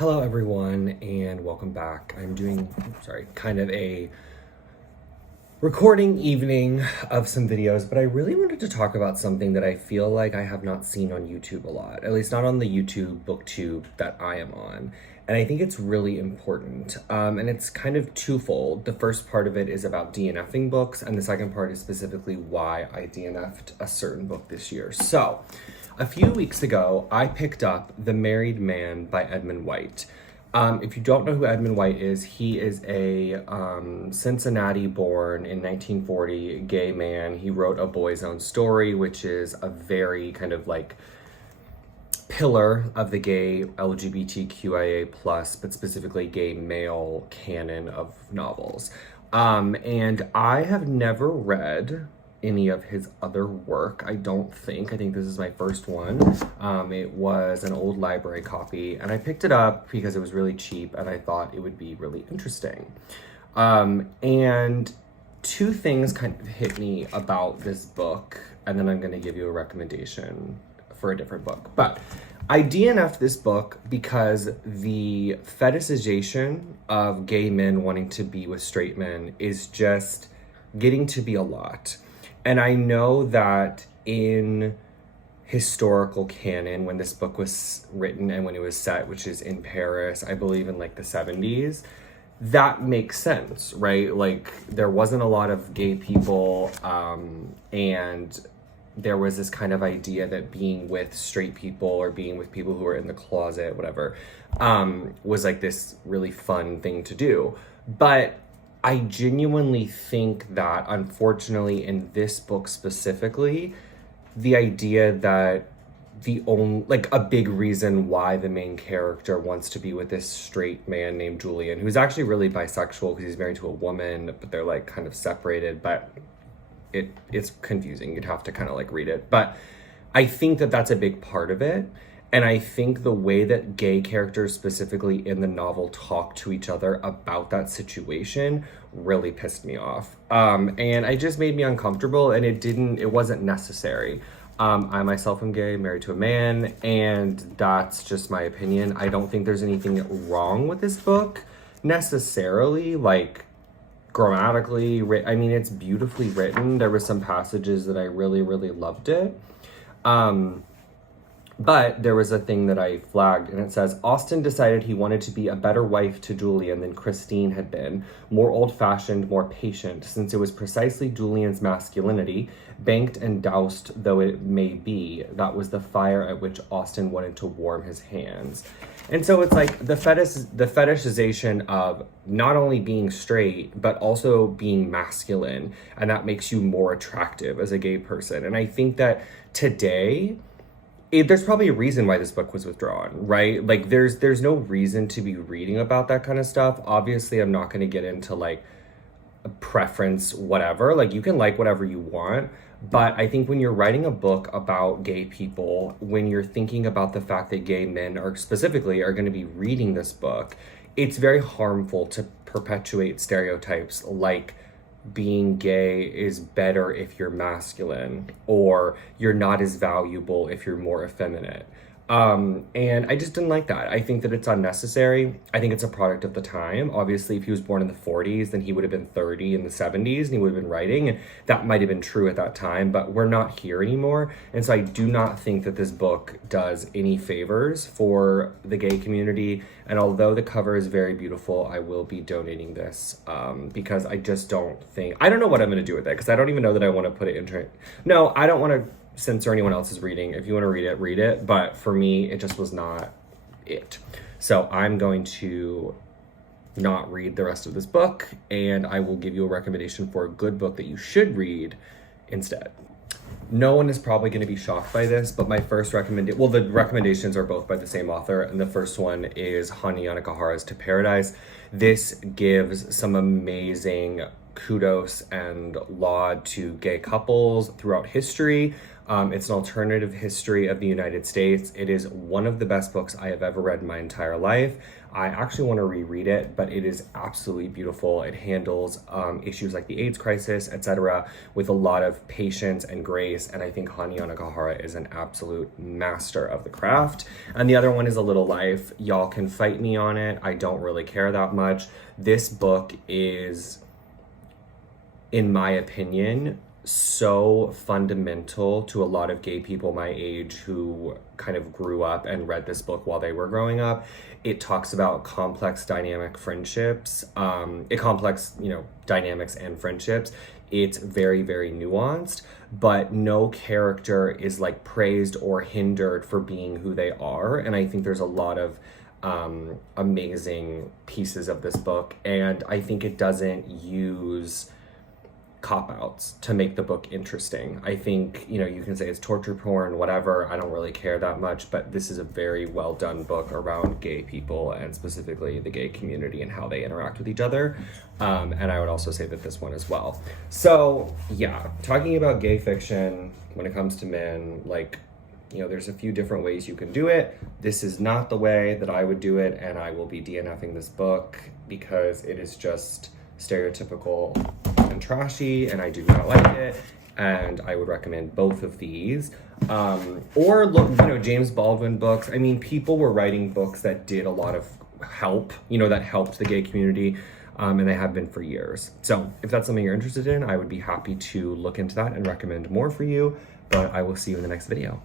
Hello everyone and welcome back. I'm doing, kind of a recording evening of some videos, but I really wanted to talk about something that I feel like I have not seen on YouTube a lot, at least not on the YouTube booktube that I am on. And I think it's really important. And it's kind of twofold. The first part of it is about DNFing books, and the second part is specifically why I DNF'd a certain book this year. So, a few weeks ago, I picked up The Married Man by Edmund White. If you don't know who Edmund White is, he is a Cincinnati-born in 1940 gay man. He wrote A Boy's Own Story, which is a very kind of like pillar of the gay LGBTQIA+, but specifically gay male canon of novels. And I have never read any of his other work, I don't think. I think this is my first one. It was an old library copy, and I picked it up because it was really cheap, and I thought it would be really interesting. And two things kind of hit me about this book, and then I'm going to give you a recommendation for a different book. But I DNF'd this book because the fetishization of gay men wanting to be with straight men is just getting to be a lot. And I know that in historical canon, when this book was written and when it was set, which is in Paris, I believe in like the 70s, that makes sense, right? Like there wasn't a lot of gay people, and there was this kind of idea that being with straight people or being with people who are in the closet, whatever, was like this really fun thing to do. But I genuinely think that, unfortunately, in this book specifically, the idea that a big reason why the main character wants to be with this straight man named Julian, who's actually really bisexual because he's married to a woman, but they're like kind of separated, but it's confusing. You'd have to kind of like read it. But I think that that's a big part of it. And I think the way that gay characters specifically in the novel talk to each other about that situation really pissed me off. And it just made me uncomfortable, and it wasn't necessary. I myself am gay, married to a man, and that's just my opinion. I don't think there's anything wrong with this book necessarily, like grammatically. I mean, it's beautifully written. There were some passages that I really, really loved it. But there was a thing that I flagged, and it says, Austen decided he wanted to be a better wife to Julian than Christine had been, more old-fashioned, more patient, since it was precisely Julian's masculinity, banked and doused though it may be, that was the fire at which Austen wanted to warm his hands. And so it's like the fetishization of not only being straight, but also being masculine, and that makes you more attractive as a gay person. And I think that today, there's probably a reason why this book was withdrawn, right? Like there's no reason to be reading about that kind of stuff. Obviously, I'm not going to get into like a preference, whatever. Like you can like whatever you want. But I think when you're writing a book about gay people, when you're thinking about the fact that gay men are going to be reading this book, it's very harmful to perpetuate stereotypes like being gay is better if you're masculine, or you're not as valuable if you're more effeminate. And I just didn't like that. I think that it's unnecessary. I think it's a product of the time. Obviously, if he was born in the 40s, then he would have been 30 in the 70s, and he would have been writing, and that might have been true at that time, but we're not here anymore. And so I do not think that this book does any favors for the gay community. And although the cover is very beautiful, I will be donating this, because I just don't think, I don't know what I'm going to do with it, because I don't even know that I want to put it into, no, I don't want to censor anyone else's reading. If you want to read it. But for me, it just was not it. So I'm going to not read the rest of this book, and I will give you a recommendation for a good book that you should read instead. No one is probably going to be shocked by this, but my first the recommendations are both by the same author, and the first one is Hana Yanagihara's To Paradise. This gives some amazing kudos and laud to gay couples throughout history. It's an alternative history of the United States. It is one of the best books I have ever read in my entire life. I actually want to reread it, but it is absolutely beautiful. It handles issues like the AIDS crisis, etc., with a lot of patience and grace. And I think Hani Onagahara is an absolute master of the craft. And the other one is A Little Life. Y'all can fight me on it. I don't really care that much. This book is, in my opinion, so fundamental to a lot of gay people my age who kind of grew up and read this book while they were growing up. It talks about complex dynamic friendships, complex, dynamics and friendships. It's very, very nuanced, but no character is like praised or hindered for being who they are. And I think there's a lot of amazing pieces of this book. And I think it doesn't use cop-outs to make the book interesting. I think, you can say it's torture porn, whatever. I don't really care that much, but this is a very well done book around gay people and specifically the gay community and how they interact with each other. And I would also say that this one as well. So yeah, talking about gay fiction when it comes to men, there's a few different ways you can do it. This is not the way that I would do it, and I will be DNFing this book because it is just stereotypical and trashy, and I do not like it. And I would recommend both of these. Or look, James Baldwin books. I mean, people were writing books that did a lot of help, that helped the gay community, and they have been for years. So if that's something you're interested in, I would be happy to look into that and recommend more for you. But I will see you in the next video.